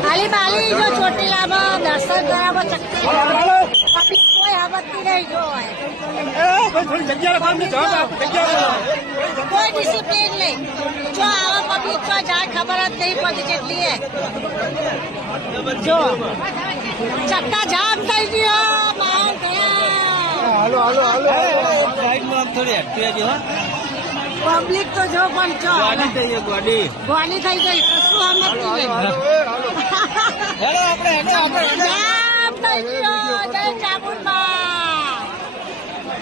ખાલી બાલી જો ચોટીલામાં દર્શન કરાવો ચક્કર કોઈ આપત્તિ નહીં કોઈ ડિસિપ્લિન નહીં જો આવા પબ્લિક તો જાય ખબર જ નહીં પડી જેટલી જો ચક્કા જામ થઈ ગયો માલ પબ્લિક તો જો પણ ચો ગોડી થઈ ગઈ કશું જામ થઈ ગયો જય ચામુંડમાં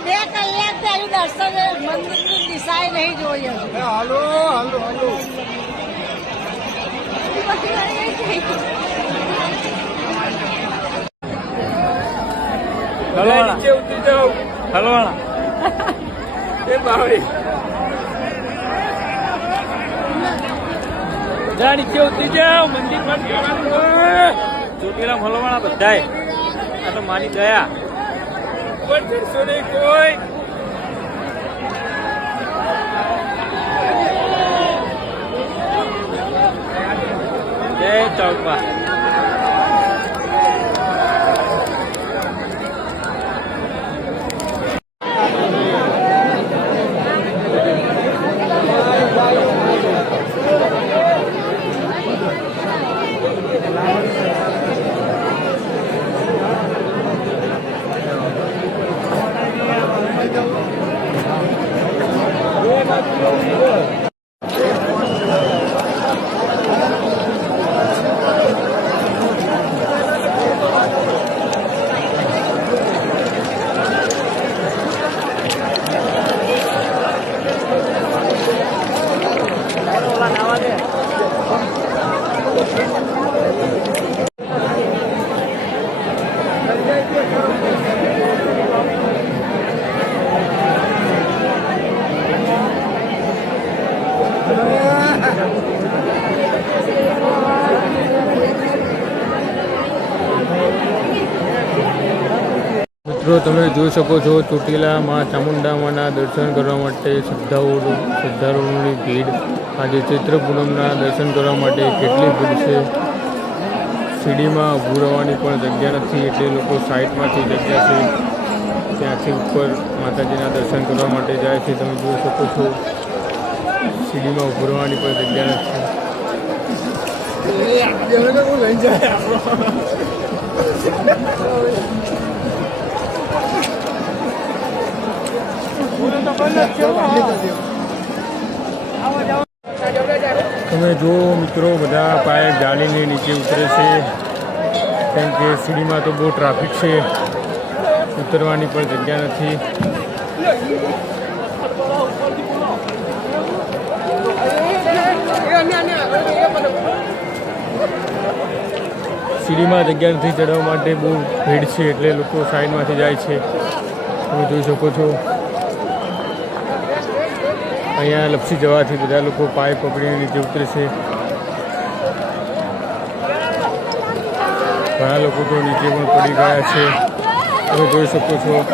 2 કલાક થયું દર્શન મંદિરની દિશાએ નહીં જોઈએ હાલો હાલો હાલો નીચે ઉતરી જાઓ હલવાણા એ બાવળી બધા નીચે ઉતરી જાઓ મંદિર પર ચોટીલા હલવાણા બધાય આ તો મારી દયા કોઈ ચડશો નહીં કોઈ જય ચૌપા મિત્રો તમે જોઈ શકો છો ચોટીલા માં ચામુંડામાના દર્શન કરવા માટે શ્રદ્ધાળુઓની ભીડ આજે ચૈત્ર પૂનમના દર્શન કરવા માટે કેટલી ભીડ છે સીડીમાં ઊભું રહેવાની પણ જગ્યા નથી એટલે લોકો સાઈડમાંથી જગ્યા છે ત્યાંથી ઉપર માતાજીના દર્શન કરવા માટે જાય છે તમે જોઈ શકો છો સીડીમાં ઊભું રહેવાની પણ જગ્યા નથી તમે જુઓ મિત્રો બધા પાયે ગાડીને નીચે ઉતરે છે કેમ કે સીડીમાં તો બહુ ટ્રાફિક છે ઉતરવાની પણ જગ્યા નથી સીડીમાં જગ્યા નથી ચડવા માટે બહુ ભીડ છે એટલે લોકો સાઈડમાંથી જાય છે તમે જોઈ શકો છો અહીંયા લપસી જવાથી બધા લોકો પાઇપ પકડીને નીચે ઉતરે છે ઘણા લોકો તો નીચે પણ પડી ગયા છે તમે જોઈ શકો છો